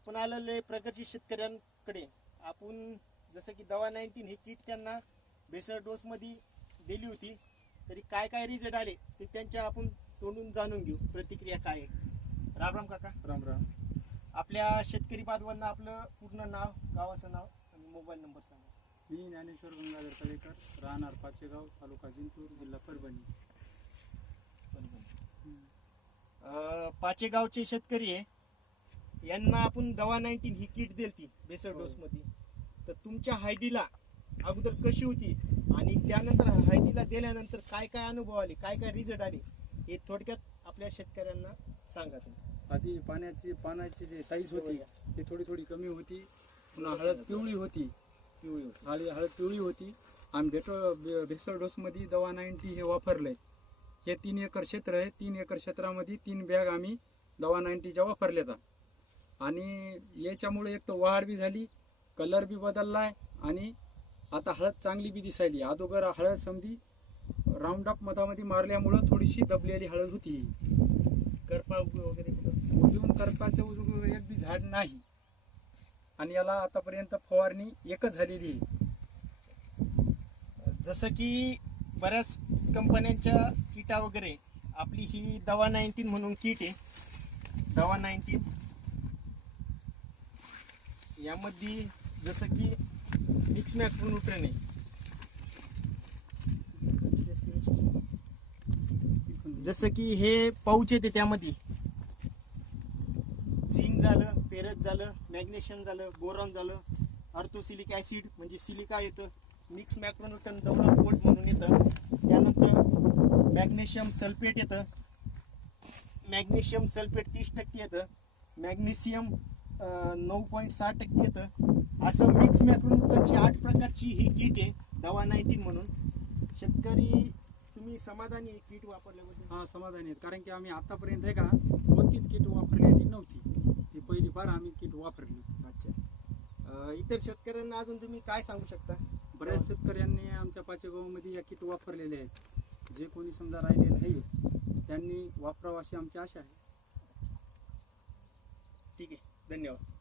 आपण आलेले प्रगतशील शेतकऱ्यांकडे आपण जसं की दवा 19 ही किट त्यांना बेसर डोसमध्ये दिली होती, तरी काय काय रिझल्ट आले ते त्यांच्या आपण तोंडून जाणून घेऊ, प्रतिक्रिया काय आहे. राम राम काका. राम राम. आपल्या शेतकरी बांधवांना आपलं पूर्ण नाव, गावाचं नाव आणि मोबाईल नंबर सांगा. मी ज्ञानेश्वर गंगाधर तळेकर, राहणार पाचेगाव, तालुका जिंतूर, जिल्हा परभणी. पाचेगावचे शेतकरी आहे, यांना आपण दवा 19 ही किट दिली बेसर डोसमध्ये, तर तुमच्या हळदीला अगोदर कशी होती आणि त्यानंतर हळदीला दिल्यानंतर काय काय अनुभव आले, काय काय रिझल्ट आले, हे थोडक्यात आपल्या शेतकऱ्यांना सांगा तुम्ही. आधी पानाची जी साईज होती ती थोडी थोडी कमी होती, पुन्हा हळद पिवळी होती. हळद पिवळी होती. आम्ही भेसळ डोसमध्ये दवा 90 हे वापरलंय. हे 3 एकर क्षेत्र आहे. 3 एकर क्षेत्रामध्ये 3 बॅग आम्ही दवा 90च्या वापरल्यात आणि याच्यामुळे एक तर वाढ बी झाली, कलर बी बदललाय आणि आता हळद चांगली बी दिसायली. अगोदर हळद समधी राऊंड अप मधामध्ये मारल्यामुळं थोडीशी दबलेली हळद होती. करपा वगैरे उजवून करपाचं उजवून एक बी झाड नाही आणि याला आतापर्यंत फवारणी एकच झालेली आहे. जसं की बऱ्याच कंपन्यांच्या किटा वगैरे, आपली ही दवा 19 म्हणून किट आहे. दवा 19 यामध्ये जसं की मिक्स मॅक्रोन्यूट्रन आहे, जसं की हे पाऊच येते, त्यामध्ये झिंक झालं, पेरस झालं, मॅग्नेशियम झालं, बोरॉन झालं, अर्थोसिलिक ॲसिड म्हणजे सिलिका येतं, मिक्स मॅक्रोन्यूट्रन दौलत पोट म्हणून येतं, त्यानंतर मॅग्नेशियम सल्फेट येतं, मॅग्नेशियम सल्फेट 30% येतं, मॅग्नेशियम 9.6% येतं. असं मिक्स मॅक्रोन्यूट्रनची 8 प्रकारची ही किट आहे दवा 19 म्हणून. शेतकरी तुम्ही समाधानी आहे किट वापरल्याबद्दल? हा, समाधानी आहेत. कारण की आम्ही आतापर्यंत आहे का कोणतीच किट वापरलेली नव्हती. ही पहिली बार आम्ही किट वापरली. अच्छा. इतर शेतकऱ्यांना अजून तुम्ही काय सांगू शकता? बऱ्याच शेतकऱ्यांनी आमच्या पाचेगावमध्ये या किट वापरलेल्या आहेत. जे कोणी समजा राहिलेलं आहे त्यांनी वापरावं अशी आमची आशा आहे. ठीक आहे, धन्यवाद.